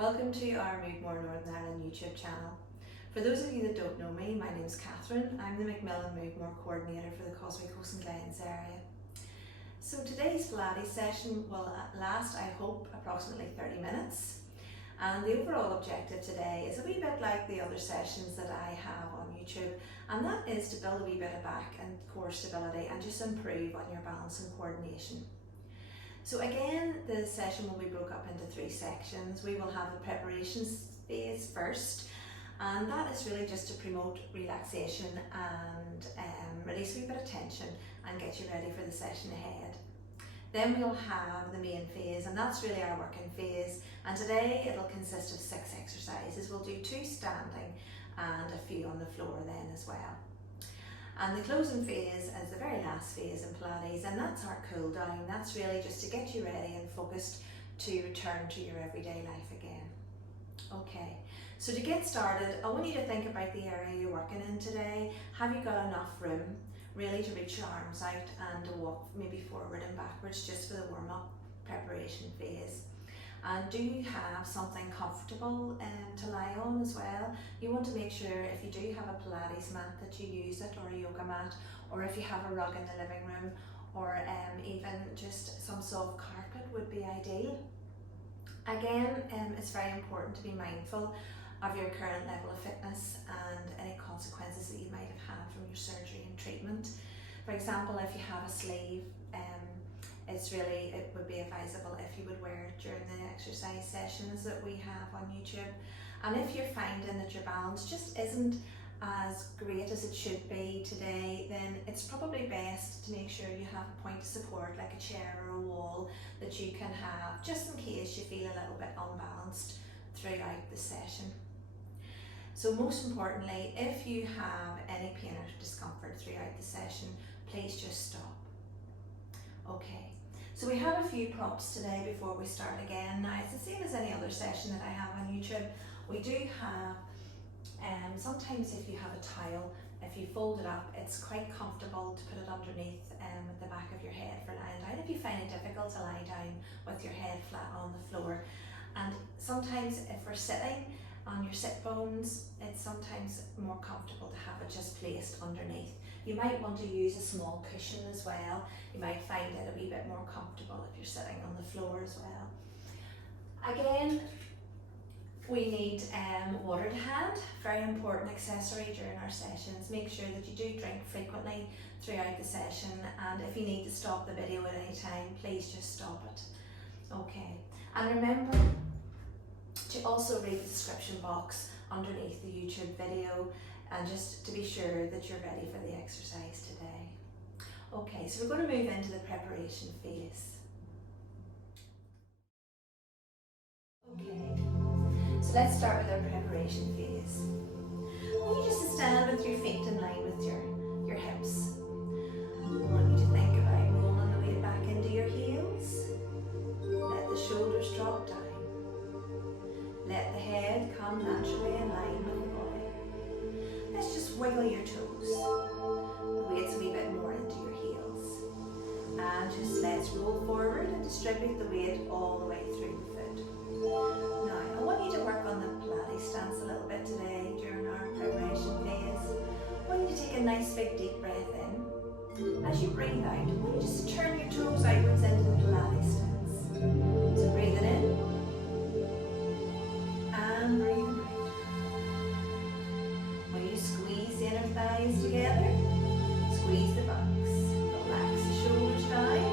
Welcome to our Move More Northern Ireland YouTube channel. For those of you that don't know me, my name is Catherine. I'm the Macmillan Move More Coordinator for the Causeway Coast and Glens area. So today's Pilates session will last, I hope, approximately 30 minutes. And the overall objective today is a wee bit like the other sessions that I have on YouTube, and that is to build a wee bit of back and core stability and just improve on your balance and coordination. So again, the session will be broken up into 3 sections. We will have a preparation phase first, and that is really just to promote relaxation and release a wee bit of tension and get you ready for the session ahead. Then we'll have the main phase, and that's really our working phase, and today it'll consist of 6 exercises. We'll do 2 standing and a few on the floor then as well. And the closing phase is the very last phase in Pilates, and that's our cool down. That's really just to get you ready and focused to return to your everyday life again. Okay, so to get started, I want you to think about the area you're working in today. Have you got enough room really to reach your arms out and to walk maybe forward and backwards just for the warm-up preparation phase? And do you have something comfortable to lie on as well? You want to make sure if you do have a Pilates mat that you use it, or a yoga mat, or if you have a rug in the living room, or even just some soft carpet would be ideal. Again, it's very important to be mindful of your current level of fitness and any consequences that you might have had from your surgery and treatment. For example, if you have a sleeve, it would be advisable if you would wear it during the exercise sessions that we have on YouTube. And if you're finding that your balance just isn't as great as it should be today, then it's probably best to make sure you have a point of support like a chair or a wall that you can have just in case you feel a little bit unbalanced throughout the session. So most importantly, if you have any pain or discomfort throughout the session, please just stop. Okay. So we have a few props today before we start again. Now it's the same as any other session that I have on YouTube. We do have, sometimes if you have a towel, if you fold it up, it's quite comfortable to put it underneath the back of your head for lying down, if you find it difficult to lie down with your head flat on the floor. And sometimes if we're sitting on your sit bones, it's sometimes more comfortable to have it just placed underneath. You might want to use a small cushion as well. You might find it a wee bit more comfortable if you're sitting on the floor as well. Again, we need water to hand, very important accessory during our sessions. Make sure that you do drink frequently throughout the session, and if you need to stop the video at any time, please just stop it. Okay, and remember to also read the description box underneath the YouTube video, and just to be sure that you're ready for the exercise today. Okay, so we're going to move into the preparation phase. Okay, so let's start with our preparation phase. I want you just to stand with your feet in line with your hips. I want you to think about rolling the weight back into your heels. Let the shoulders drop down. Let the head come naturally in line with the body. Let's just wiggle your toes. The weight's a wee bit more into your heels. And just let's roll forward and distribute the weight all the way through the foot. Now, I want you to work on the Pilates stance a little bit today during our preparation phase. I want you to take a nice big deep breath in. As you breathe out, I want you just to turn your toes outwards into the Pilates stance. So breathing in. And breathing out. When you squeeze the inner thighs together, squeeze the buttocks, relax the shoulders down,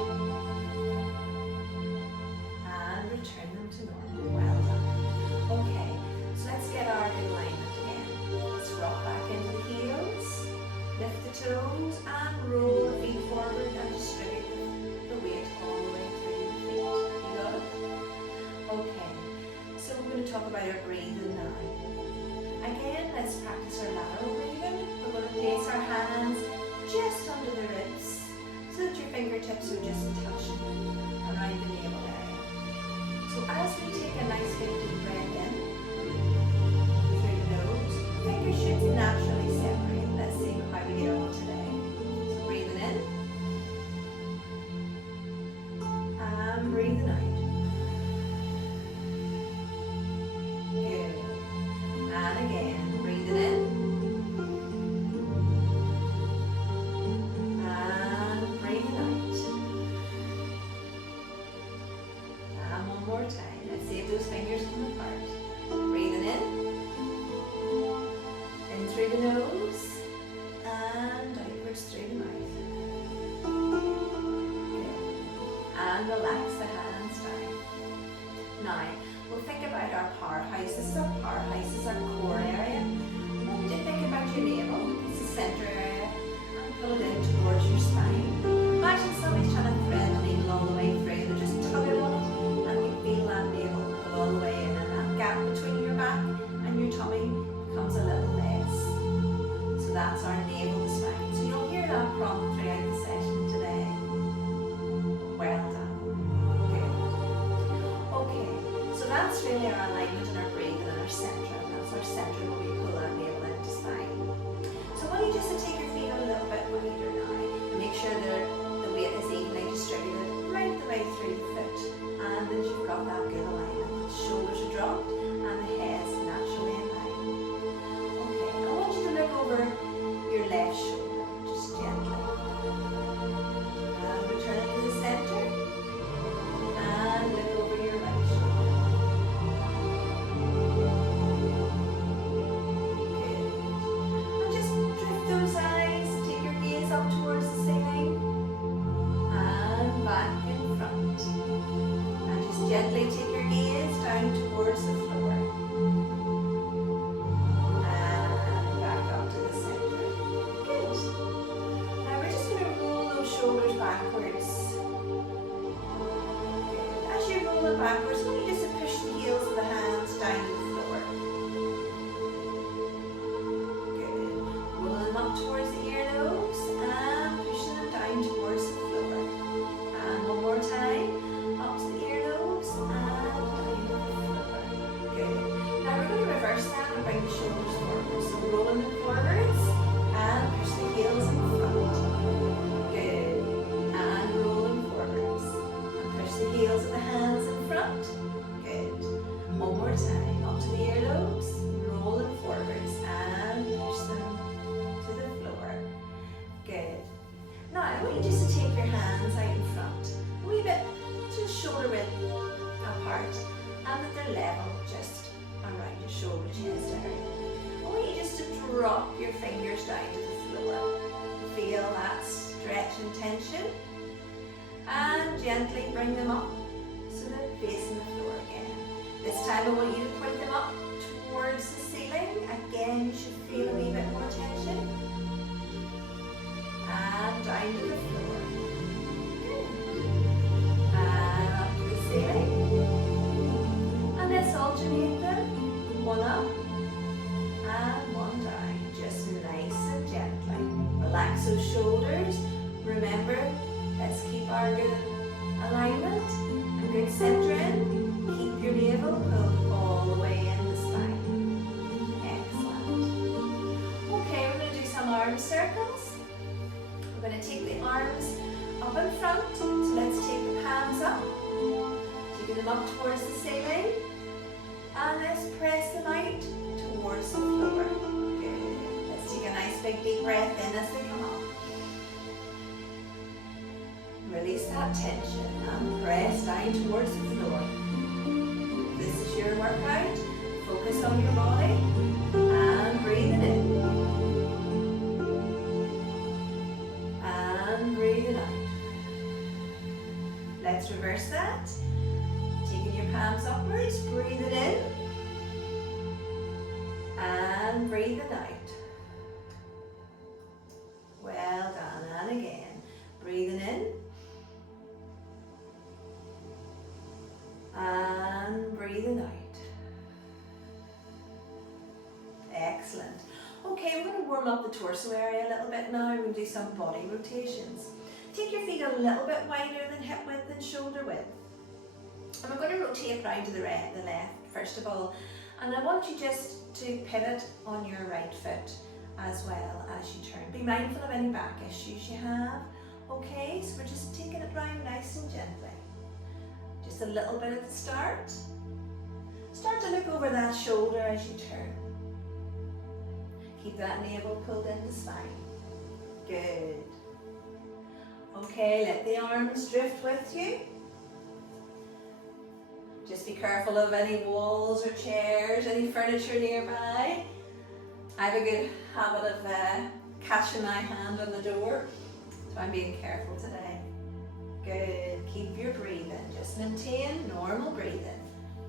and return them to normal. Well done. Okay, so let's get our alignment again. Let's rock back into the heels, lift the toes, and roll the feet forward and distribute the weight all the way through the feet. You got it? Okay. So we're going to talk about our breathing now. Again, let's practice our lateral breathing. We're going to place our hands just under the ribs so that your fingertips are just touching around the navel area. So as we take a nice big deep breath in through the nose, fingers should naturally separate. Let's see how we get on today. So breathing in and breathing out. and apart. Breathing in through the nose, and outwards through the mouth. Good. And relax the hands down. Now, we'll think about our powerhouse. This is our powerhouse, this is our core area. I want you to think about your navel, it's the centre area, and pull it in towards your spine. Imagine somebody's trying to thread the needle all the way through, they're just tugging on it, and you feel that navel pull all the way in, and that gap between your back and your tummy becomes a little less. So that's our navel to spine. So you'll hear that prompt throughout the session today. Well done. Good. Okay, so that's really our alignment and our breathing and our centre, and that's our centre where we pull our navel into spine. So I want you just to take your feet a little bit wider now, and make sure that the weight is evenly distributed right the way through the foot, and that you've got that good alignment. The shoulders are dropped and the head's naturally in line. Okay, I want you to look over your left shoulder, just gently. And return it to the centre. And look over your right shoulder. Good. And just drift those eyes, take your gaze up towards the ceiling. And back in front. And just gently take your gaze down towards the floor. And back up to the center. Good. Now we're just going to roll those shoulders backwards. Good. As you're rolling backwards, I want you just to push the heels of the hands down to the floor. Good. Rolling them up towards the earlobes and pushing them down towards the floor. And one more time, up to the earlobes and down to the floor. Good. Now we're going to reverse that and bring the shoulders forward. So rolling them forwards and push the heels in front. Good. And rolling forwards. And push the heels of the hands in front. Good. One more time, up to the earlobes, rolling forwards and push them to the floor. Good. Now I want you just to take your hands out in front, a wee bit just shoulder width apart, and that they're level just around your shoulder chest area. I want you just to drop your fingers down to the floor. Feel that stretch and tension, and gently bring them up so they're facing the floor again. This time I want you to point them up towards the ceiling. Again, you should feel a wee bit more tension. And down to the floor. Good. And up to the ceiling. And let's alternate them. One up and one down. Just nice and gently. Relax those shoulders. Remember, let's keep our good alignment and good centering. Keep your navel pulled all the way in the spine. Excellent. Okay, we're going to do some arm circles. We're going to take the arms up in front. So let's take the palms up. Taking them up towards the ceiling. And let's press them out towards the floor. Good. Let's take a nice big deep breath in as they come up. Release that tension and press down towards the floor. This is your workout. Focus on your body and breathing in. And breathing out. Let's reverse that. Taking your palms upwards, breathe it in. And breathe it out. Well done. And again. Breathing in. And breathing out. Excellent. Okay, we're going to warm up the torso area a little bit now. We're going to do some body rotations. Take your feet a little bit wider than hip width and shoulder width. And we're going to rotate round to the left first of all. And I want you just to pivot on your right foot as well as you turn. Be mindful of any back issues you have. Okay, so we're just taking it round nice and gently. Just a little bit at the start. Start to look over that shoulder as you turn. Keep that navel pulled in the spine. Good. Okay, let the arms drift with you. Just be careful of any walls or chairs, any furniture nearby. I have a good habit of catching my hand on the door, so I'm being careful today. Good, keep your breathing, just maintain normal breathing.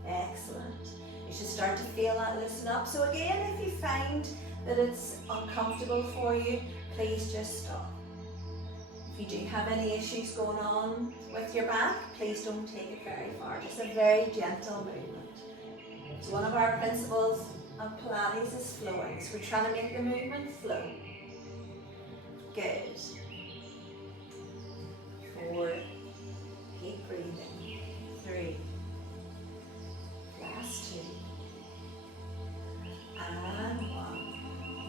Excellent. You should start to feel that loosen up. So again, if you find that it's uncomfortable for you, please just stop. If you do have any issues going on with your back, please don't take it very far. Just a very gentle movement. So one of our principles of Pilates is flowing. So we're trying to make the movement flow. Good. 4. Keep breathing. 3. Last 2. And 1.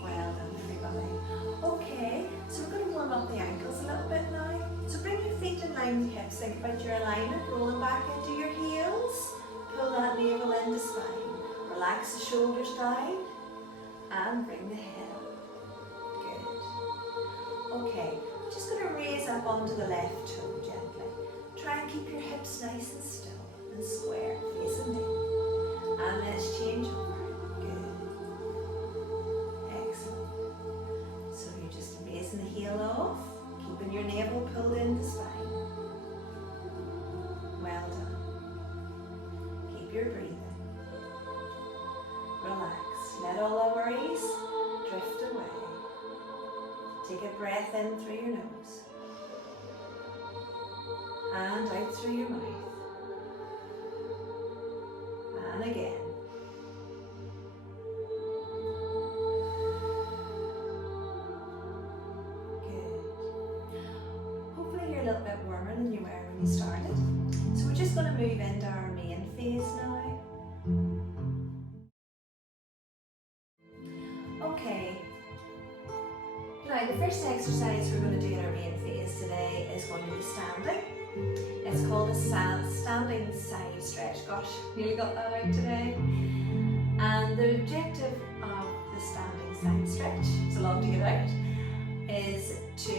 Well done, everybody. Okay, so we're going to warm up the ankles a little bit now. So bring your feet in line with your hips. Think about your alignment, rolling back into your heels. Pull that navel into spine. Relax the shoulders down and bring the head up. Good. Okay, I'm just going to raise up onto the left toe gently. Try and keep your hips nice and still and square, facing me. And let's change over. Good. Excellent. So you're just raising the heel off, keeping your navel pulled into spine. Well done. Keep your breathing. Relax. Let all the worries drift away. Take a breath in through your nose and out through your mouth. And again. Good. Hopefully you're a little bit warmer than you were when you started. So we're just going to move into our main phase now. Okay, now the first exercise we're going to do in our main phase today is going to be standing. It's called a standing side stretch. Gosh, nearly got that out today. And the objective of the standing side stretch, it's a lot to get out, is to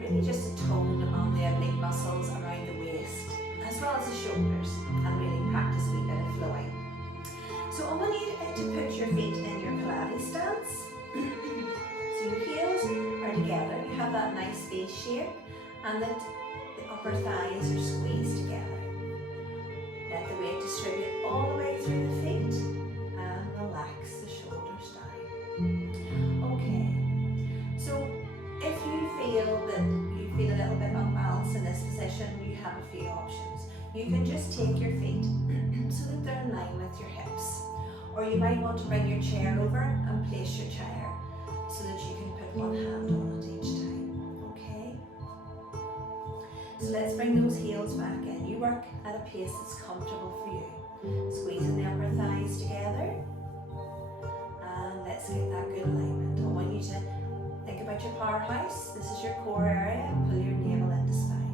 really just tone on the oblique muscles around the waist, as well as the shoulders, and really practice a wee bit of flowing. So I want you to put your feet in your Pilates stance. So your heels are together, you have that nice V shape, and that the upper thighs are squeezed together. Let the weight distribute all the way through the feet and relax the shoulders down. Okay, so if you feel that you feel a little bit unbalanced in this position, you have a few options. You can just take your feet so that they're in line with your hips. Or you might want to bring your chair over and place your chair so that you can put one hand on it each time. Okay? So let's bring those heels back in. You work at a pace that's comfortable for you. Squeezing the upper thighs together. And let's get that good alignment. I want you to think about your powerhouse. This is your core area. Pull your navel into spine.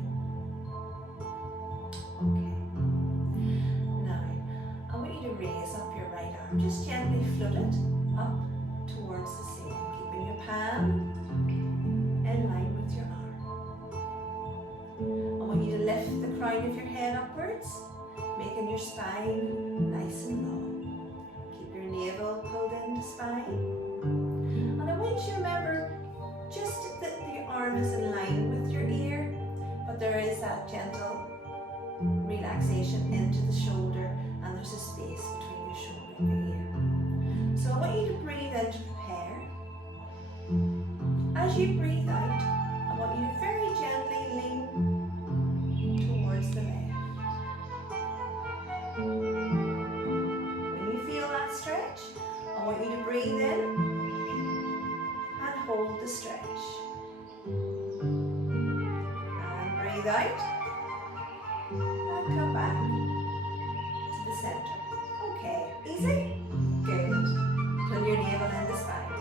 Okay. Now, I want you to raise up your right arm. Just gently float it up towards the ceiling, keeping your palm in line with your arm. I want you to lift the crown of your head upwards, making your spine nice and long. Keep your navel pulled into spine. And I want you to remember just that the arm is in line with your ear, but there is that gentle relaxation into the shoulder, and there's a space between your shoulder and your ear. So I want you to breathe in to prepare. As you breathe out, I want you to very gently lean towards the left. When you feel that stretch, I want you to breathe in and hold the stretch. And breathe out. And come back to the center. Okay, easy? Good. Pull your navel into spine.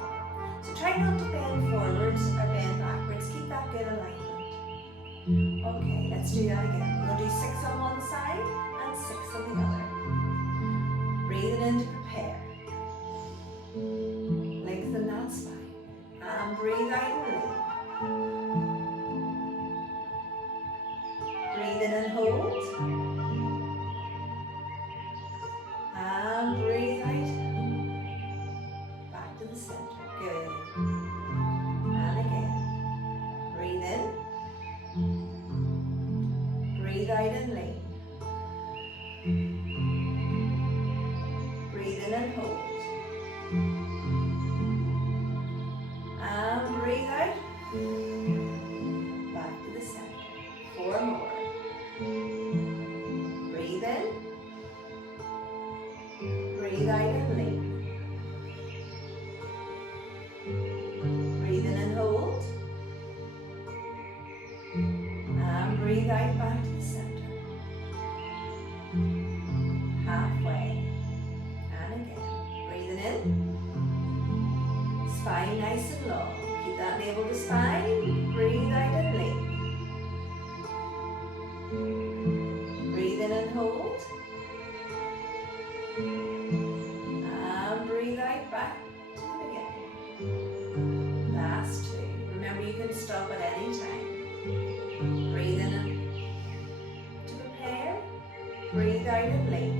So try not to bend forwards or bend backwards. Keep that good alignment. Okay, let's do that again. We'll do 6 on one side and 6 on the other. Breathing in to prepare. Lengthen that spine. And breathe out and release. Breathe in and hold. breathe out and lean. Breathe in and hold. And breathe out back to the center. Halfway. And again. Breathing in. Spine nice and long. Keep that navel to spine. Breathe out and lean. Breathe in and hold. And breathe out back to the beginning. Last two. Remember, you can stop at any time. Breathe in and to prepare. Breathe out and lean.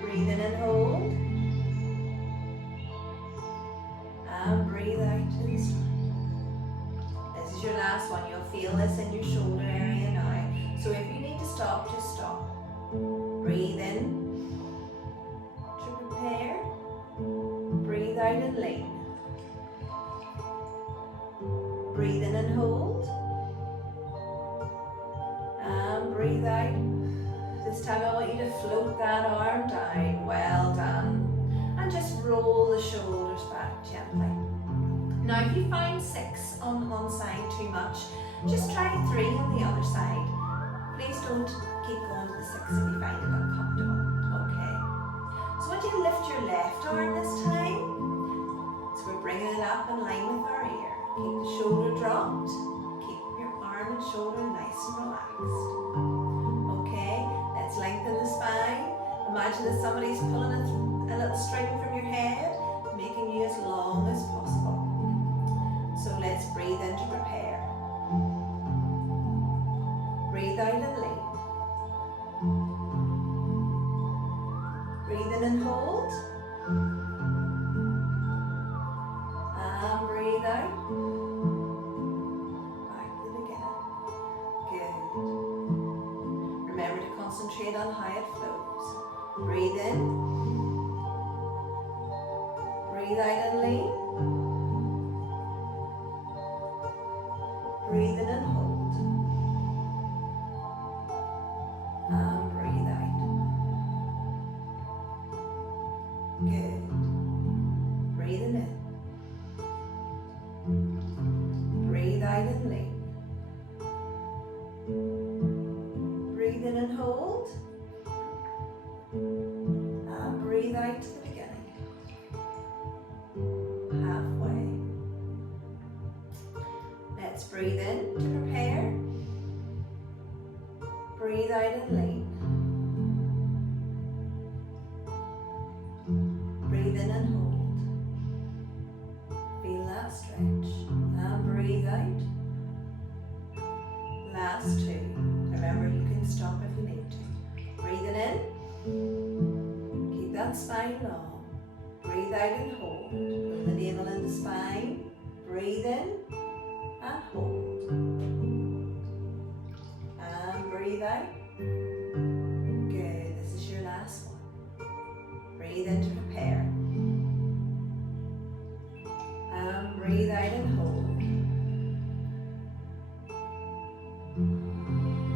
Breathe in and hold. And breathe out to the start. This is your last one. You'll feel this in your shoulder area now. So if you need to stop, just stop. Breathe in to prepare. Breathe out and lean. Breathe in and hold. And breathe out. This time I want you to float that arm down. Well done. And just roll the shoulders back gently. Now if you find 6 on one side too much, just try 3 on the other side. Please don't keep going to the 6 if you find it uncomfortable. Okay. So I want you to lift your left arm this time. So we're bringing it up in line with our ear. Keep the shoulder dropped. Keep your arm and shoulder nice and relaxed. Okay, let's lengthen the spine. Imagine that somebody's pulling a little string from your head, making you as long as possible. So let's breathe in to prepare. Breathe out and lean. Breathe in and hold. And breathe out. Back to the beginning. Good. Remember to concentrate on how it flows. Breathe in. Breathe out and lean. Breathe in and hold. And breathe out. Good. Breathing in. Breathe out and lean. Breathe in and hold. And breathe out to the beginning. Halfway. Let's breathe in to prepare. Breathe out and lean. Breathe in and hold. Feel that stretch. And breathe out. Last 2. Remember, you can stop if you need to. Breathing in. Keep that spine long. Breathe out and hold. Put the navel in the spine. Breathe in and hold. And breathe out. Good. This is your last one. Breathe in to prepare. And breathe out and hold.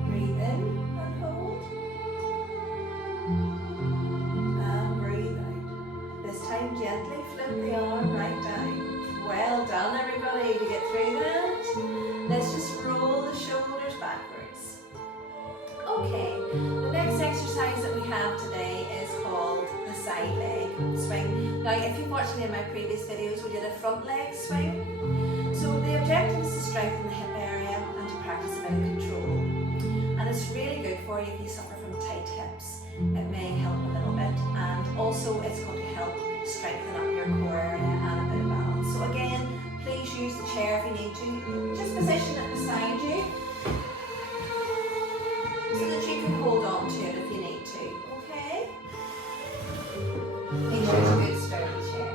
Breathe in and hold. And breathe out. This time gently flip the arm right down. Well done everybody to get through that. Let's just roll the shoulders backwards. Okay, the next exercise that we have today is called the side leg swing. Now if you've watched any of my previous videos, we did a front leg swing. So the objective is to strengthen the hip area and to practice a bit of control. And it's really good for you if you suffer from tight hips. It may help a little bit, and also it's going to help strengthen up your core area and a bit of balance. So again, please use the chair if you need to. Just position it beside you so that you can hold on to it if you need to, okay? Make sure it's a good sturdy chair.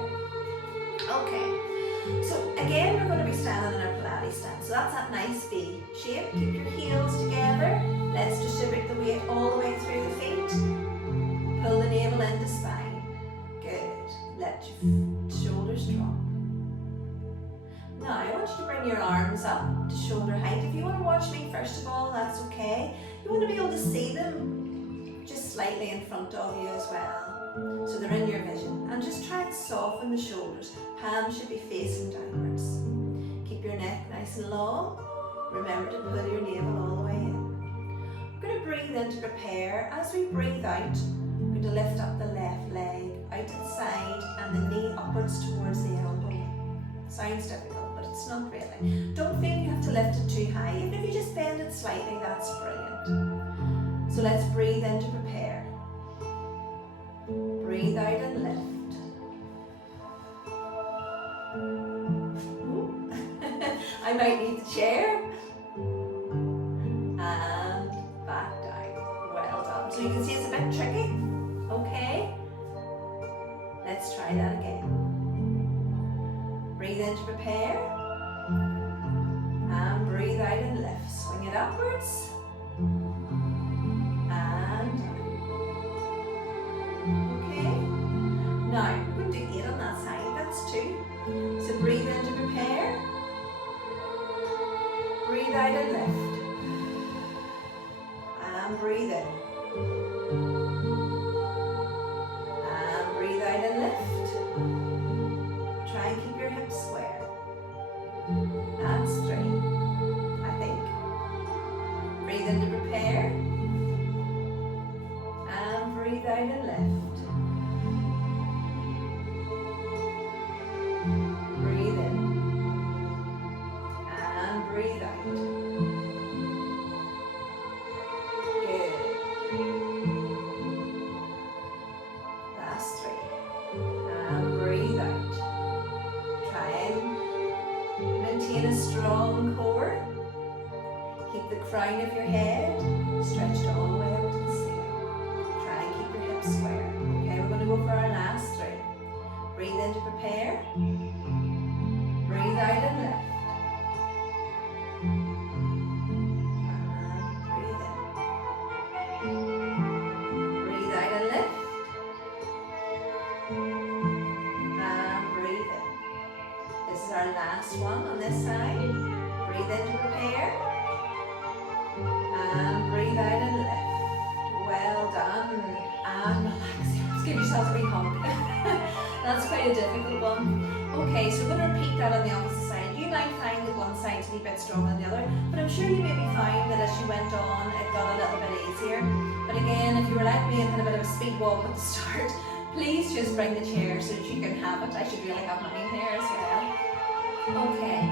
Okay, so again we're going to be standing in our Pilates stance. So that's that nice V shape. Keep your heels together. Let's distribute the weight all the way through the feet. Pull the navel into spine. Good. Let your shoulders drop. Now I want you to bring your arms up to shoulder height. If you want to watch me first of all, that's okay. You want to be able to see them. Just slightly in front of you as well, so they're in your vision. And just try and soften the shoulders. Palms should be facing downwards. Keep your neck nice and long. Remember to pull your navel all the way in. We're going to breathe in to prepare. As we breathe out, we're going to lift up the left leg out to the side and the knee upwards towards the elbow. Sounds difficult, but it's not really. Don't feel you have to lift it too high. Even if you just bend it slightly, that's brilliant. So let's breathe in to prepare. Breathe out and lift. I might need the chair. And back down. Well done. So you can see it's a bit tricky. Okay. Let's try that again. Breathe in to prepare. And breathe out and lift. Swing it upwards. And down. Okay. Now, we're going to do 8 on that side. That's 2. So breathe in to prepare. Breathe out and lift. And breathe in. And breathe out and lift. Try and keep your hips square. That's 3, I think. Breathe in to prepare. And breathe out and lift. Breathe in. And breathe out. Good. Last 3. And breathe out. Try and maintain a strong core. Keep the crown of your head stretched all the way up to the ceiling. Try and keep your hips square. Okay, we're going to go for our last 3. Breathe in to prepare. Breathe out and lift. And breathe in. Breathe out and lift. And breathe in. This is our last one on this side. Breathe in to prepare. And breathe out and lift. Well done. And relax. Just give yourself a wee hug. That's quite a difficult one. Okay, so we're going to repeat that on the opposite side. You might find that one side to be a bit stronger than the other, but I'm sure you maybe find that as you went on, it got a little bit easier. But again, if you were like me and had a bit of a speed walk at the start, please just bring the chair so that you can have it. I should really have mine here as well. Okay,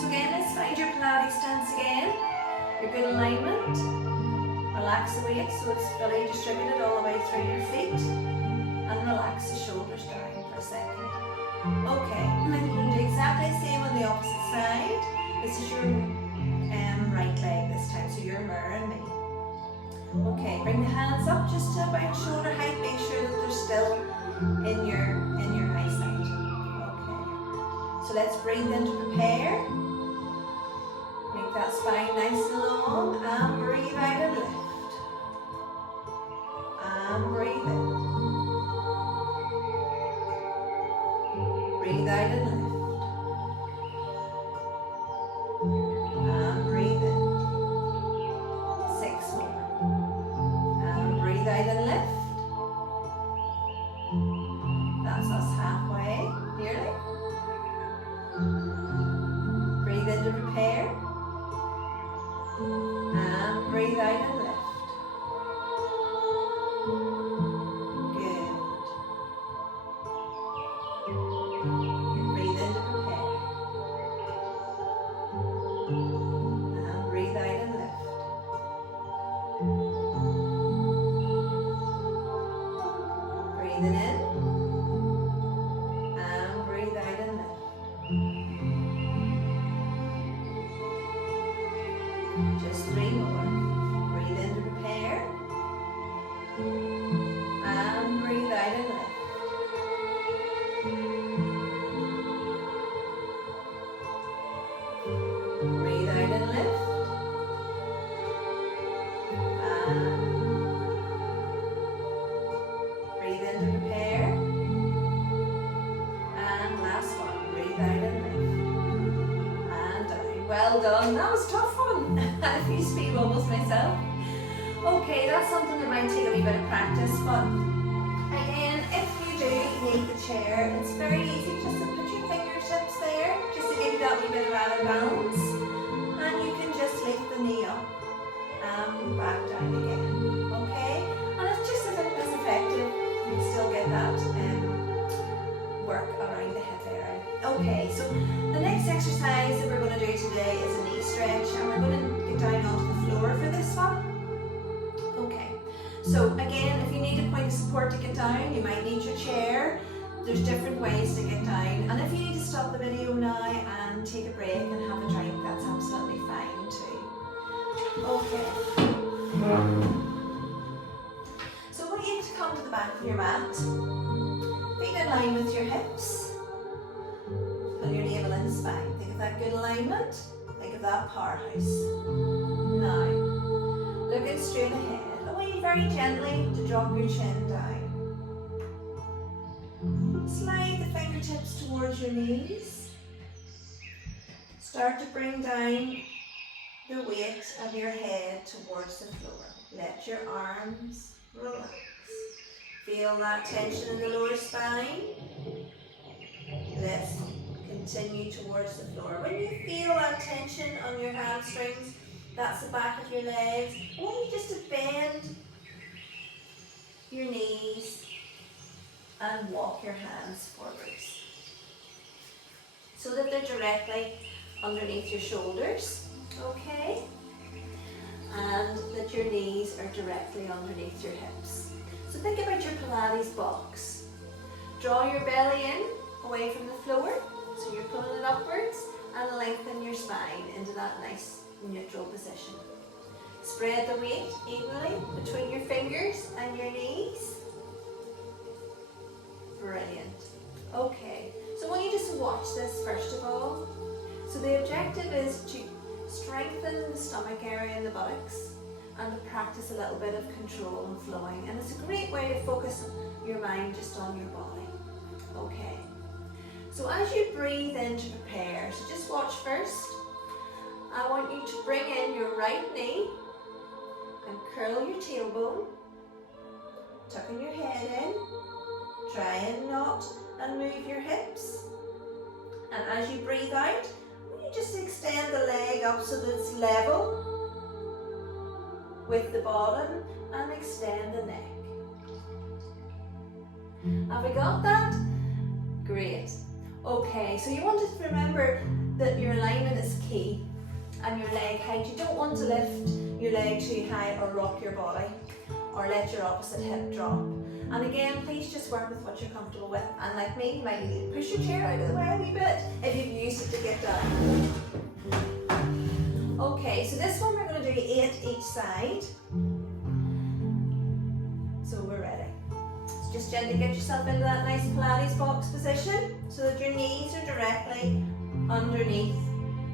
so again, let's find your Pilates stance again. Your good alignment. Relax the weight so it's fully distributed all the way through your feet. And relax the shoulders down for a second. Okay, I'm going to do exactly the same on the opposite side. This is your right leg this time, so you're mirroring me. Okay, bring the hands up just to about shoulder height. Make sure that they're still in your eyesight. Okay, so let's breathe in to prepare. Make that spine nice and long, and breathe out and lift. And breathe in. Breathe out and lift. And breathe in. 6 more. And breathe out and lift. That's us halfway, nearly. Breathe in to prepare. And breathe out and lift. Breathing in and breathe out and lift. Just 3 more. Breathe in to prepare and breathe out and lift. Breathe out and lift. Breathe in to prepare. And last one. Breathe out and lift. And down. Well done. That was a tough one. I had a few speed wobbles myself. Okay, that's something that might take a wee bit of practice, but again, if you do need the chair, it's very easy just to put your fingertips there, just to give you that wee bit of added balance, and you can just lift the knee up and back down again, okay? And it's just as effective, you still get that work around the hip area. Okay, so the next exercise that we're going to do today is a knee stretch, and we're going to get down onto the floor for this one. Okay, so again, if you need a point of support to get down, you might need your chair. There's different ways to get down, and if you need to stop the video now and take a break and have a drink, that's absolutely fine too. Okay. So I want you to come to the back of your mat, feet in line with your hips. Put your navel in the spine. Think of that good alignment. Think of that powerhouse. Now, looking straight ahead. I want you very gently to drop your chin down. Slide the fingertips towards your knees. Start to bring down the weight of your head towards the floor. Let your arms relax. Feel that tension in the lower spine. Let's continue towards the floor. When you feel that tension on your hamstrings, that's the back of your legs, I want you just to bend your knees and walk your hands forwards so that they're directly underneath your shoulders, okay? And that your knees are directly underneath your hips. So think about your Pilates box. Draw your belly in, away from the floor, so you're pulling it upwards, and lengthen your spine into that nice neutral position. Spread the weight evenly between your fingers and your knees. Brilliant. Okay, so I want you just to watch this first of all. So the objective is to strengthen the stomach area and the buttocks, and to practice a little bit of control and flowing. And it's a great way to focus your mind just on your body. Okay. So as you breathe in to prepare, so just watch first. I want you to bring in your right knee and curl your tailbone, tucking your head in, try and not and move your hips. And as you breathe out, you just extend the leg up so that it's level with the bottom and extend the neck. Have we got that? Great. Okay, so you want to remember that your alignment is key, and your leg height. You don't want to lift your leg too high or rock your body or let your opposite hip drop. And again, please just work with what you're comfortable with. And like me, you might need to push your chair out of the way a wee bit if you've used it to get down. Okay, so this one we're going to do 8 each side. So we're ready. So just gently get yourself into that nice Pilates box position so that your knees are directly underneath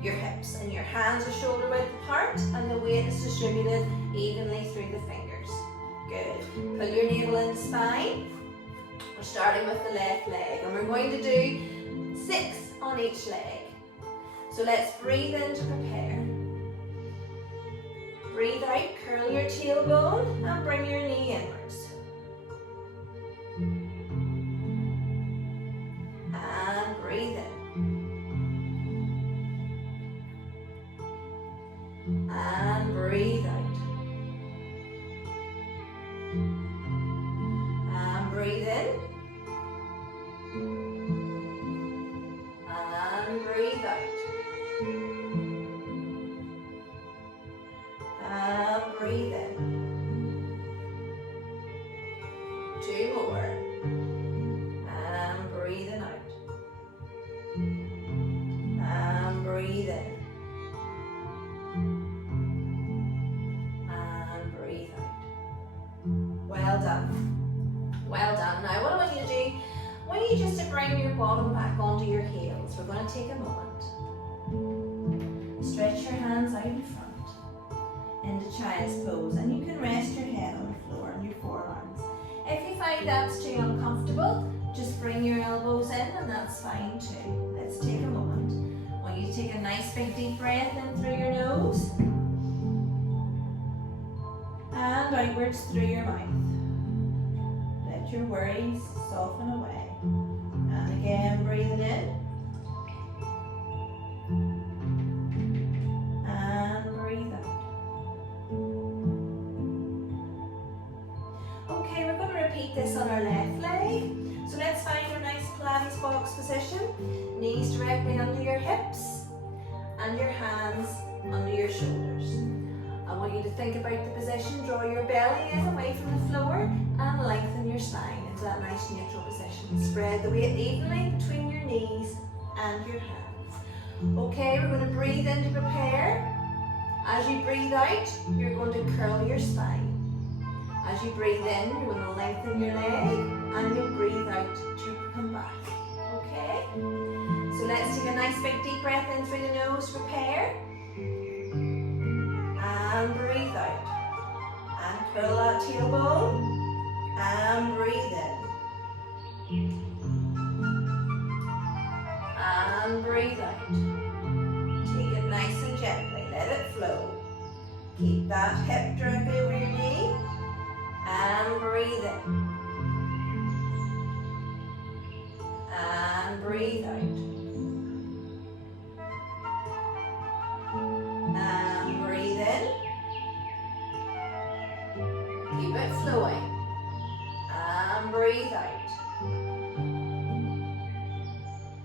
your hips and your hands are shoulder width apart and the weight is distributed evenly through the fingers. Good. Pull your navel in the spine. We're starting with the left leg and we're going to do 6 on each leg. So let's breathe in to prepare. Breathe out, curl your tailbone and bring your knee inwards. And breathe in. And breathe out. And breathe in. And breathe out. And breathe in. 2 more. And breathing out. And breathe in. And breathe out. Well done. Well done. Now what I want you to do, I want you just to bring your bottom back onto your heels. We're going to take a moment. Stretch your hands out in front into child's pose, and you can rest your head on the floor and your forearms. If you find that's too uncomfortable, just bring your elbows in and that's fine too. Let's take a moment. I want you to take a nice big deep breath in through your nose and outwards through your mouth. Let your worries soften away. And again, breathing in. And breathe out. Okay, we're going to repeat this on our left leg. So let's find our nice Pilates box position. Knees directly under your hips and your hands under your shoulders. I want you to think about the position. Draw your belly in away from the floor and lengthen your spine into that nice neutral position. Spread the weight evenly between your knees and your hands. Okay, we're going to breathe in to prepare. As you breathe out, you're going to curl your spine. As you breathe in, you're going to lengthen your leg, and you'll breathe out to come back. Okay? So let's take a nice big deep breath in through the nose, prepare. And breathe out. And curl that tailbone. And breathe in. And breathe out. Take it nice and gently. Let it flow. Keep that hip directly over your knee. And breathe in. And breathe out. And breathe in. Keep it flowing. And breathe out.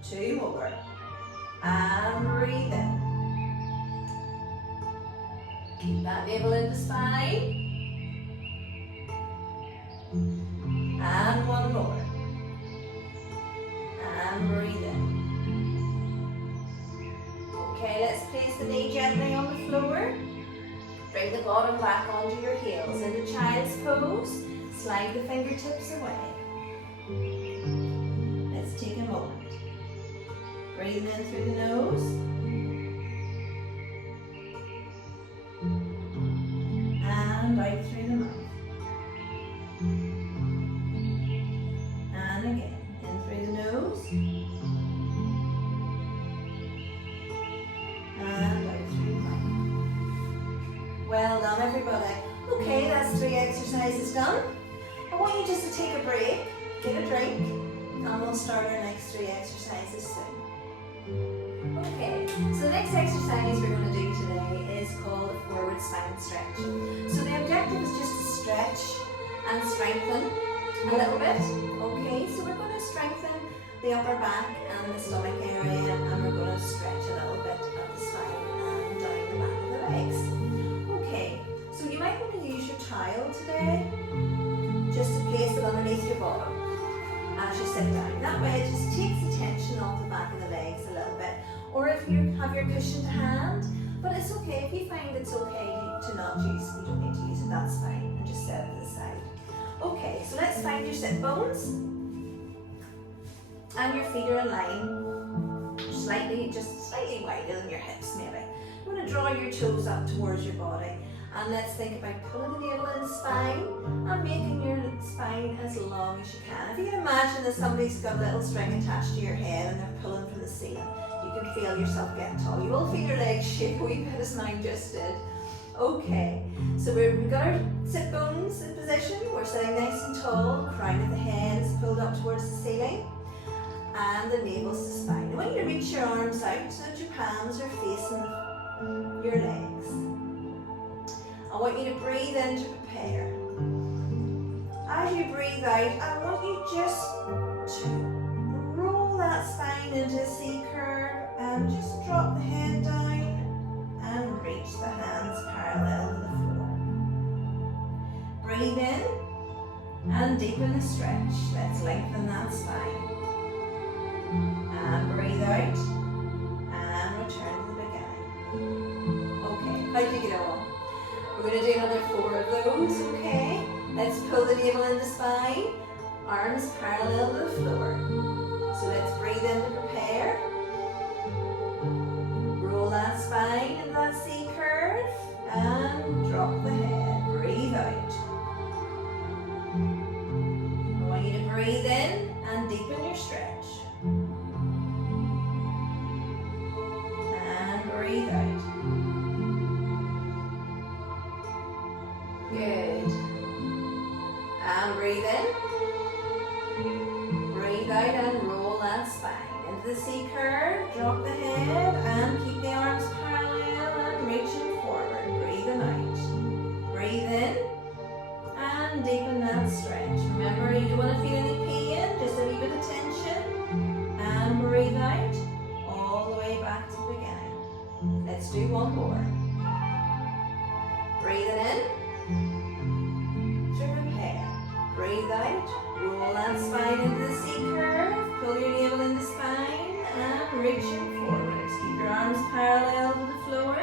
2 more. And breathe in. Keep that navel in the spine. And 1 more. And breathe in. Okay, let's place the knee gently on the floor. Bring the bottom back onto your heels into child's pose. Slide the fingertips away. Let's take a moment. Breathing in through the nose. And out through the mouth. And again, in through the nose. And out through the mouth. Well done, everybody. Okay, that's 3 exercises done. I want you just to take a break, get a drink, and we'll start our next 3 exercises soon. Okay, so the next exercise we're going to do today is called a forward spine stretch. So the objective is just to stretch and strengthen a little bit. Okay, so we're going to strengthen the upper back and the stomach area, and we're going to stretch a little bit of the spine and down the back of the legs. Okay, so you might want to use your towel today just to place it underneath your bottom as you sit down. That way it just takes the tension off the back of the legs a little bit. Or if you have your cushion to hand, but it's okay if you find it's okay to not use it, you don't need to use it, that's fine, and just set it to the side. Okay, so let's find your sit bones, and your feet are in line, just slightly wider than your hips maybe. You want to draw your toes up towards your body, and let's think about pulling the navel in the spine and making your spine as long as you can. If you can imagine that somebody's got a little string attached to your head and they're pulling from the ceiling, you can feel yourself getting tall. You will feel your legs shake a wee bit as mine just did. Okay, so we've got our sit bones in position. We're sitting nice and tall. Crown of the head is pulled up towards the ceiling, and the navel's the spine. I want you to reach your arms out so that your palms are facing your legs. I want you to breathe in to prepare. As you breathe out, I want you just to roll that spine into a C curve and just drop the head down and reach the hands parallel to the floor. Breathe in and deepen the stretch. Let's lengthen that spine. And breathe out and return to the beginning. Okay, how do you get on? We're going to do another 4 of those, okay? Let's pull the navel in the spine, arms parallel to the floor. So let's breathe in to prepare. Roll that spine into that C curve and drop the head. Breathe out. I want you to breathe in and deepen your stretch. And breathe out. Good. Good. And breathe in. Breathe out and roll that spine. Into the C curve, drop the head and keep the arms parallel and reaching forward. Breathing out. Breathe in and deepen that stretch. Remember, you don't want to feel any pain, just a wee bit of tension. And breathe out all the way back to the beginning. Let's do one more. Breathing in to prepare. Breathe out. Roll that spine into the C curve. Pull your navel in the spine and reaching forward. Keep your arms parallel to the floor.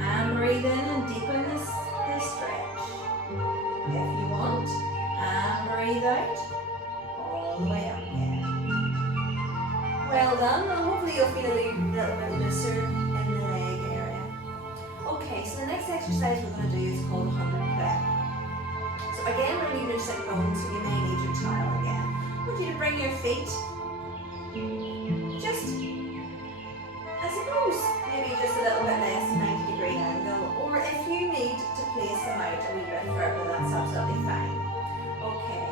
And breathe in and deepen the stretch if you want. And breathe out all the way up again. Well done. And hopefully you'll feel a little bit looser in the leg area. Okay, so the next exercise we're going to do is called 100 prep. So again, we're leaving your sit bones, so you may need your towel again. I want you to bring your feet just, I suppose, maybe just a little bit less than 90-degree angle, or if you need to place them out a wee bit further, that's absolutely fine. Okay,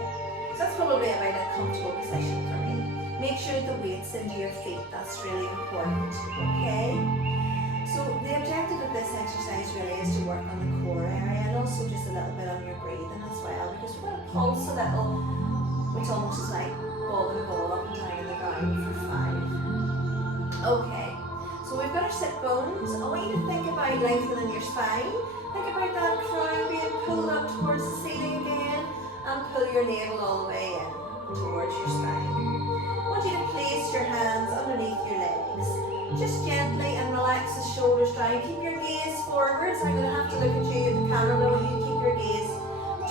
so that's probably about a comfortable position for me. Make sure the weight's into your feet, that's really important, okay? So the objective of this exercise really is to work on the core area and also just a little bit on your breathing as well, because we're going to pulse a little, which almost is like bobbing a ball up and down in the ground for 5. Okay, so we've got our sit bones. I want you to think about lengthening your spine. Think about that crown being pulled up towards the ceiling again, and pull your navel all the way in towards your spine. I want you to place your hands underneath your legs. Just gently and relax the shoulders down. Keep your gaze forwards. I'm going to have to look at you at the camera, but I want you to keep your gaze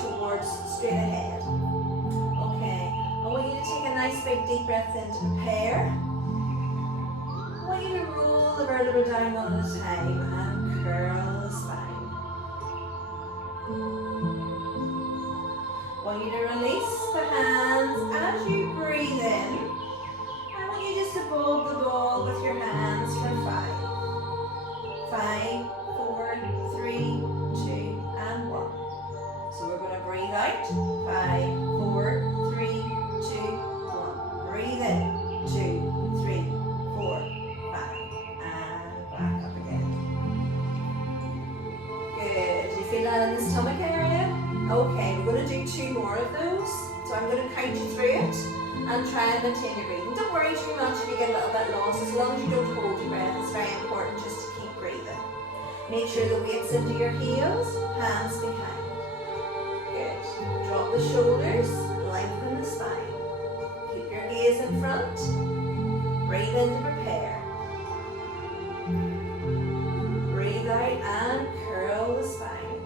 towards straight ahead. Okay. I want you to take a nice big deep breath in to prepare. I want you to roll the vertebra down one at a time and curl the spine. I want you to release the hands as you breathe in. Just to bob the ball with your hands for 5. 5, 4, 3, 2, and 1. So we're going to breathe out. 5, 4, 3, 2, 1. Breathe in. 2, 3, 4, 5. And back up again. Good. Do you feel that in the stomach area? Okay, we're going to do 2 more of those. So I'm going to count you through it and try and maintain your breathing. Don't worry too much if you get a little bit lost. As long as you don't hold your breath, it's very important just to keep breathing. Make sure the weight's into your heels, hands behind. Good. Drop the shoulders, lengthen the spine. Keep your gaze in front. Breathe in to prepare. Breathe out and curl the spine.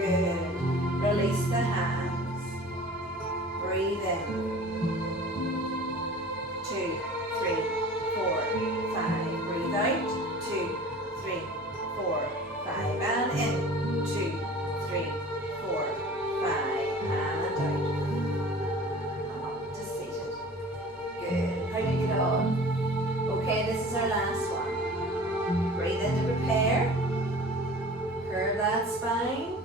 Good. Release the hands. Breathe in. 2, 3, 4, 5. Breathe out. 2, 3, 4, 5. And in. 2, 3, 4, 5. And out. Come up to seated. Good. How do you get on? Okay, this is our last one. Breathe in to prepare. Curve that spine.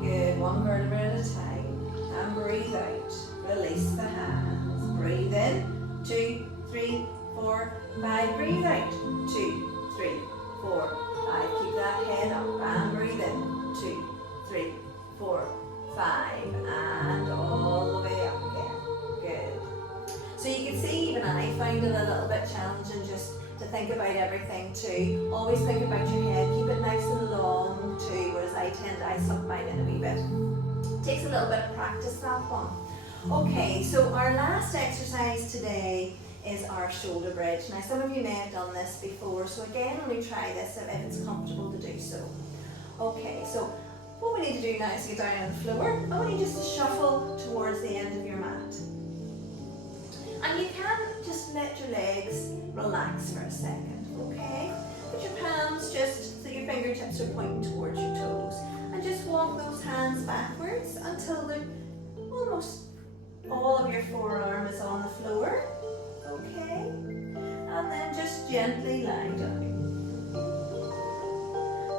Good, 1 vertebra at a time. And breathe out. Release the hands. Breathe in. 2, 3, 4, 5. Breathe out. 2, 3, 4, 5. Keep that head up. And breathe in. 2, 3, 4, 5. And all the way up again. Good. So you can see even I find it a little bit challenging just to think about everything too. Always think about your head. Keep it nice and long too, whereas I tend to suck mine in a wee bit. Takes a little bit of practice, that one. Okay, so our last exercise today is our shoulder bridge. Now some of you may have done this before, so again only try this if it's comfortable to do so. Okay, so what we need to do now is get down on the floor. I want you just to shuffle towards the end of your mat. And you can just let your legs relax for a second, okay? Put your palms just so your fingertips are pointing towards your toes. And just walk those hands backwards until they're almost all of your forearm is on the floor, okay? And then just gently lie down.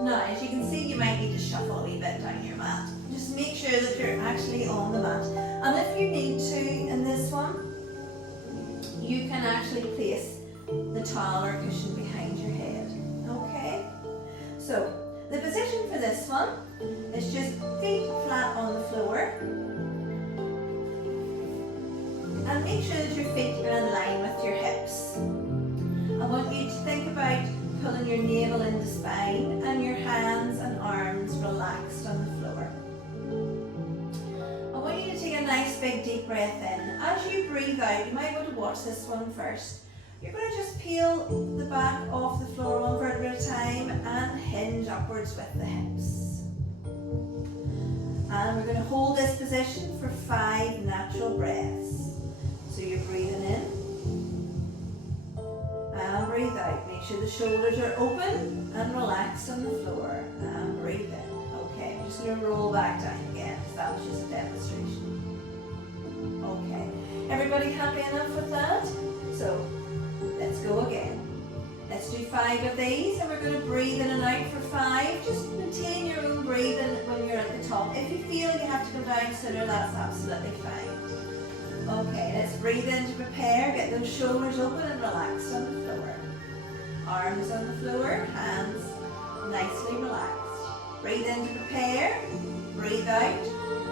Now, as you can see, you might need to shuffle a wee bit down your mat. Just make sure that you're actually on the mat. And if you need to, in this one, you can actually place the towel or cushion behind your head. Okay? So, the position for this one is just feet flat on the floor. And make sure that your feet are in line with your hips. I want you to think about pulling your navel into spine and your hands and arms relaxed on the floor. I want you to take a nice big deep breath in. As you breathe out, you might want to watch this one first. You're going to just peel the back off the floor one vertebra at a time and hinge upwards with the hips. And we're going to hold this position for 5 natural breaths. So you're breathing in and breathe out. Make sure the shoulders are open and relaxed on the floor. And breathe in. Okay, I'm just going to roll back down again because that was just a demonstration. Okay, everybody happy enough with that? So let's go again. Let's do 5 of these and we're going to breathe in and out for 5. Just maintain your own breathing when you're at the top. If you feel you have to go down sooner, that's absolutely fine. Okay, let's breathe in to prepare. Get those shoulders open and relaxed on the floor. Arms on the floor, hands nicely relaxed. Breathe in to prepare. Breathe out.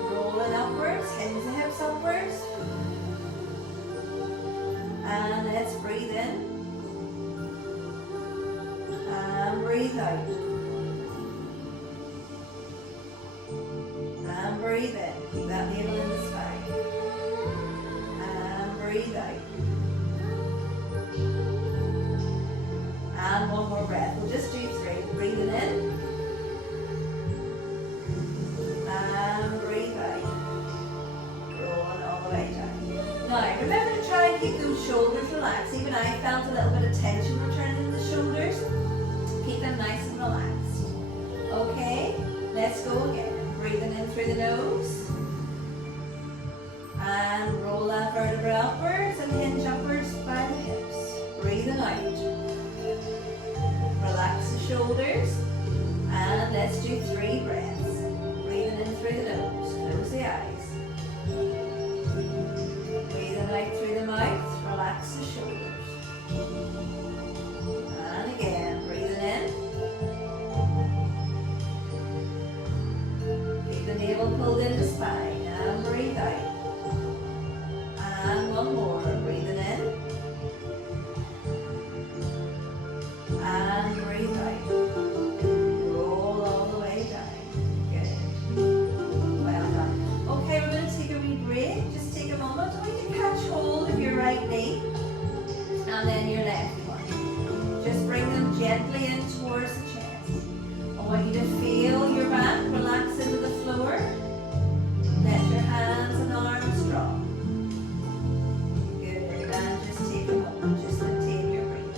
Rolling upwards, hinge the hips upwards. And let's breathe in. And breathe out. And breathe in. Keep that navel in the spine. And breathe out. And one more breath. We'll just do 3. Breathing in. And breathe out. Rolling all the way down. Now, remember to try and keep those shoulders relaxed. Even I felt a little bit of tension returning in the shoulders. Keep them nice and relaxed. Okay, let's go again. Breathing in through the nose. And roll that vertebra upwards and hinge upwards by the hips. Breathing out. Relax the shoulders. And let's do 3 breaths. Breathing in through the nose. Close the eyes. Breathing out through the mouth. Relax the shoulders. And again, breathing in. Keep the navel pulled in the spine and breathe out. And one more, breathing in. And breathe out. Roll all the way down. Good. Well done. Okay, we're going to take a wee break. Just take a moment. I want you to catch hold of your right knee and then your left one. Just bring them gently in towards the chest. I want you to feel your back relax into the floor. Let your hands and arms drop. Good. And just take a moment. Just maintain your breathing.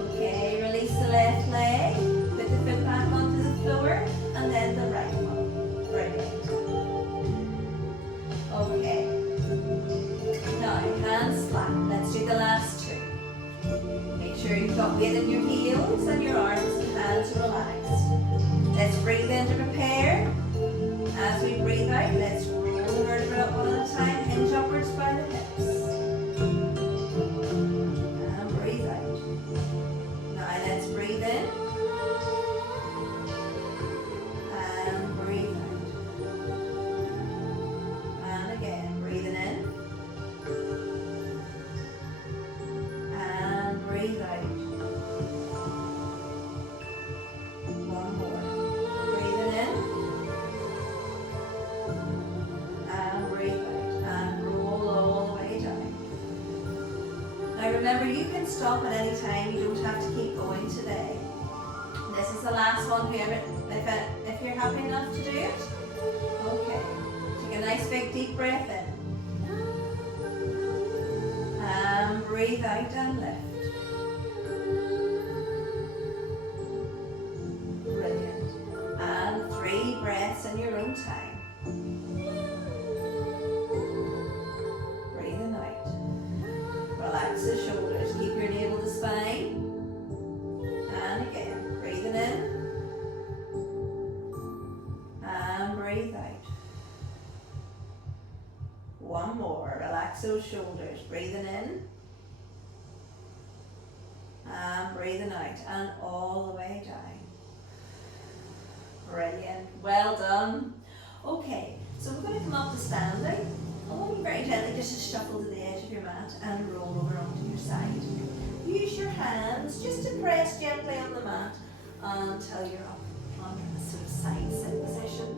Okay, release the left leg. Put the foot back onto the floor. And then the right one. Brilliant. Okay. Now, hands flat. Let's do the last 2. Make sure you've got weight in your heels and your arms and hands are relaxed. Let's breathe in to prepare. As we breathe out, let's roll the vertebra up one at a time, hinge upwards by the hips. And breathe out. Now let's breathe in. And breathe out. And again, breathing in. And breathe out. One more. Breathing in. And breathe out. And roll all the way down. Now remember, you can stop at any time. You don't have to keep going today. This is the last one here. If you're happy enough to do it. Okay. Take a nice big deep breath in. And breathe out and lift. Brilliant. And 3 breaths in your own time. Breathing One more. Relax those shoulders. Breathing in. And breathing out. And all the way down. Brilliant. Well done. Okay, so we're going to come up to standing. I want you very gently just to shuffle to the edge of your mat and roll over onto your side. Use your hands just to press gently on the mat until you're up onto a sort of side sit position.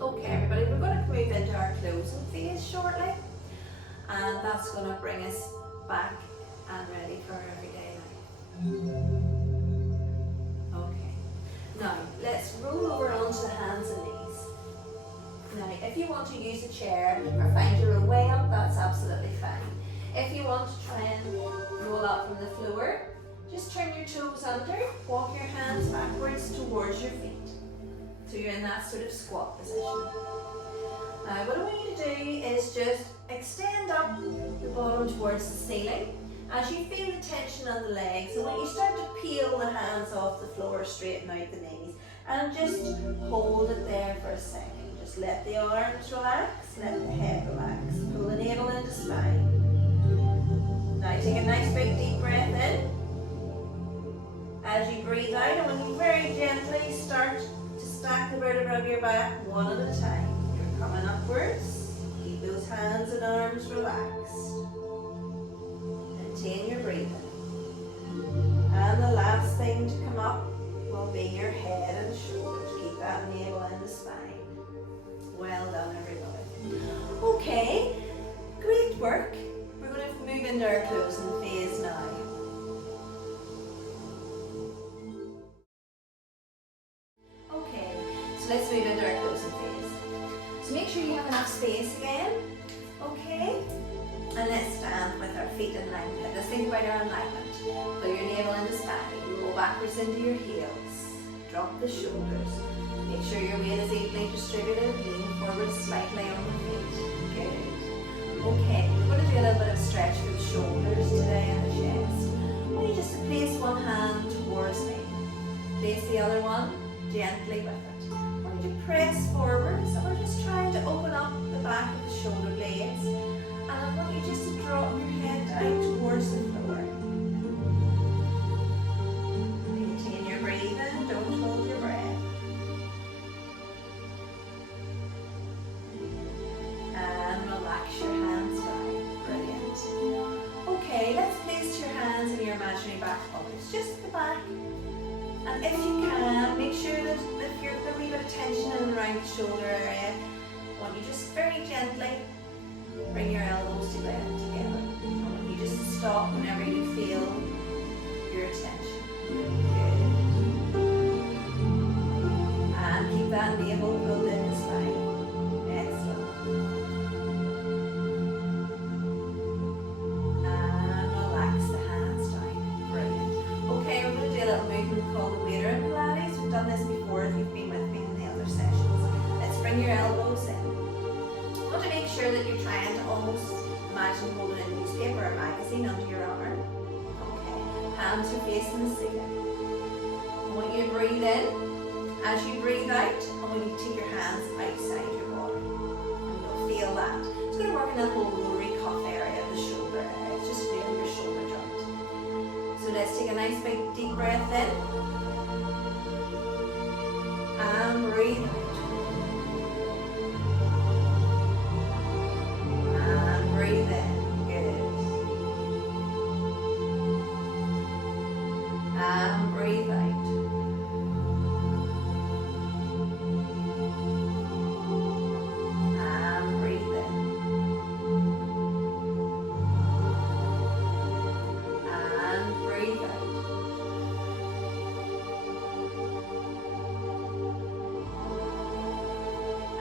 Okay, everybody, we're going to move into our closing phase shortly, and that's going to bring us back and ready for our everyday life. Okay, now let's roll over onto the hands and knees. Now, if you want to use a chair or find your own way up, that's absolutely fine. If you want to try and roll up from the floor, just turn your toes under, walk your hands backwards towards your feet. So you're in that sort of squat position. Now, what I want you to do is just extend up the bottom towards the ceiling. As you feel the tension on the legs, and when you start to peel the hands off the floor, straighten out the knees, and just hold it there for a second. Just let the arms relax, let the head relax. Pull the navel into spine. Now take a nice big deep breath in. As you breathe out, and when you very gently start to stack the vertebrae of your back one at a time. You're coming upwards. Keep those hands and arms relaxed. Maintain your breathing. And the last thing to come up will be your head and shoulders. Keep that navel in the spine. Well done, everybody. Okay, great work. We're going to move into our closing phase now. Okay, so let's move into our closing phase. So make sure you have enough space again. Okay, and let's stand with our feet in alignment. Let's think about our alignment. Pull your navel in the spine. Roll backwards into your heels. Drop the shoulders. Make sure your weight is evenly distributed. Lean forward slightly on the feet. Good. Okay, we're going to do a little bit of stretch for the shoulders today and the chest. I want you just to place one hand towards me. Place the other one gently with it. I want you to press forward. So we're just trying to open up the back of the shoulder blades. And I want you just to drop your head down towards the floor. Maintain your breathing. Don't hold your breath. Relax your hands down. Brilliant. Okay, let's place your hands in your imaginary back pockets, just at the back. And if you can, make sure that if you've got a wee bit of tension in and around the shoulder area, I want you just very gently bring your elbows together. I want you just to stop whenever you feel your tension. Good. And keep that navel pulled in the spine. Excellent. Called the waiter in Pilates. We've done this before if you've been with me in the other sessions. Let's bring your elbows in. You want to make sure that you're trying to almost imagine holding a newspaper or magazine under your arm. Okay, hands are facing the ceiling. I want you to breathe in. As you breathe out, I want you to take your hands outside your body. And you'll feel that. It's going to work in that whole rotary cuff area of the shoulder. It's just feeling your shoulder joint. So let's take a nice big deep breath in. And breathe out. And breathe in. Good. And breathe out. And breathe in. And breathe out.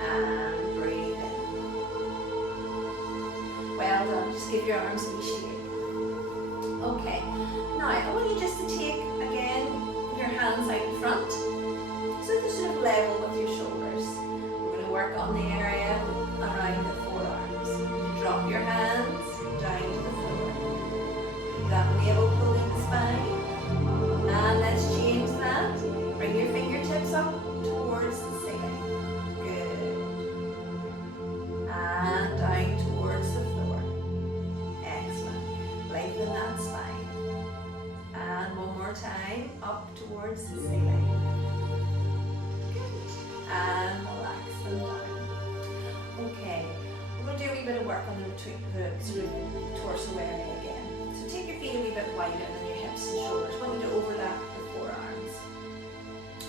And breathe in. Well done. Just give your arms a wee shake. Okay. Now I want you just to take again your hands out in front, so they're sort of level with your shoulders. We're going to work on the area around the forearms. Drop your hands down to the floor. Keep that navel pulled in the spine. And let's change that. Bring your fingertips up towards the ceiling. Good. And down towards lengthen that spine. And one more time, up towards the ceiling. Good. And relax them down. Okay, we're going to do a wee bit of work on the sort of torso area again. So take your feet a wee bit wider than your hips and shoulders. We're going to overlap the forearms.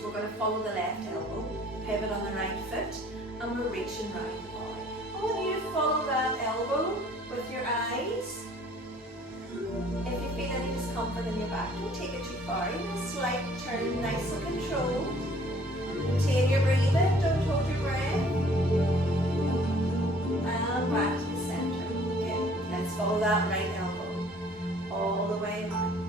We're going to follow the left elbow, pivot on the right foot, and we're reaching round the body. I want you to follow that elbow with your eyes. If you feel any discomfort in your back, don't take it too far. Even a slight turn, nice and controlled. Maintain your breathing, don't hold your breath. And back to the center. Good. Let's follow that right elbow all the way around.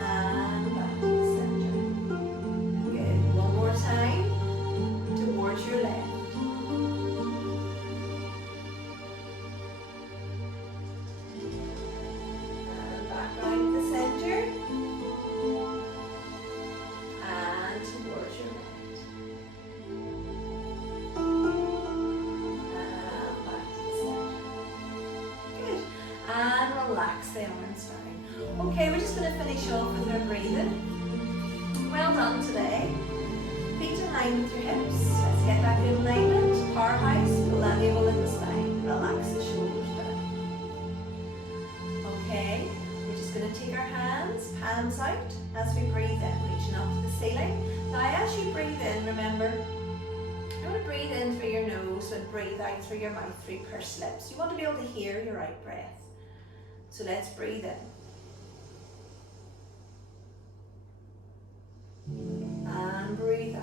And back to the center. Good. One more time. Towards your left. And back round to the center. And towards your right. And back to the center. Good. And relax the arms down. Okay, we're just going to finish off with our breathing. Well done today. Feet in line with your hips. Let's get that good alignment. Powerhouse, pull that navel in the spine. Relax the shoulders down. Okay, we're just going to take our hands, palms out as we breathe in, reaching up to the ceiling. Now as you breathe in, remember, you want to breathe in through your nose and breathe out through your mouth, through pursed lips. You want to be able to hear your out breath. So let's breathe in. And breathe out.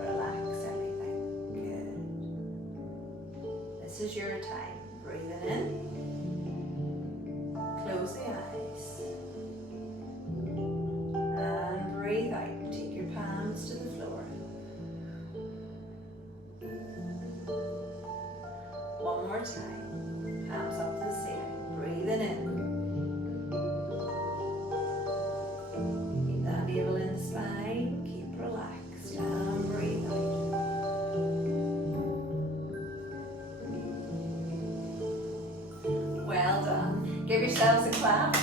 Relax everything. Good. This is your time. Breathing in. Close the eyes. And breathe out. Take your palms to the floor. One more time. Palms up to the ceiling. Breathing in. Navel in the spine, keep relaxed, and breathe out. Well done. Give yourselves a clap.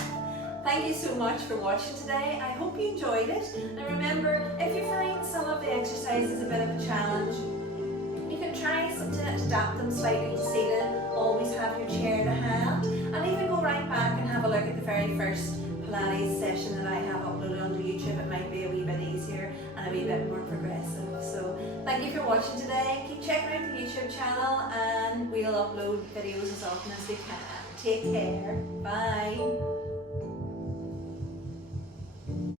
Thank you so much for watching today. I hope you enjoyed it. And remember, if you find some of the exercises a bit of a challenge, you can try to adapt them slightly to seated. Always have your chair to hand, and even go right back and have a look at the very first Pilates session that I have uploaded onto YouTube. It might be a wee bit easier and a wee bit more progressive. So thank you for watching today. Keep checking out the YouTube channel and we'll upload videos as often as we can. Take care. Bye.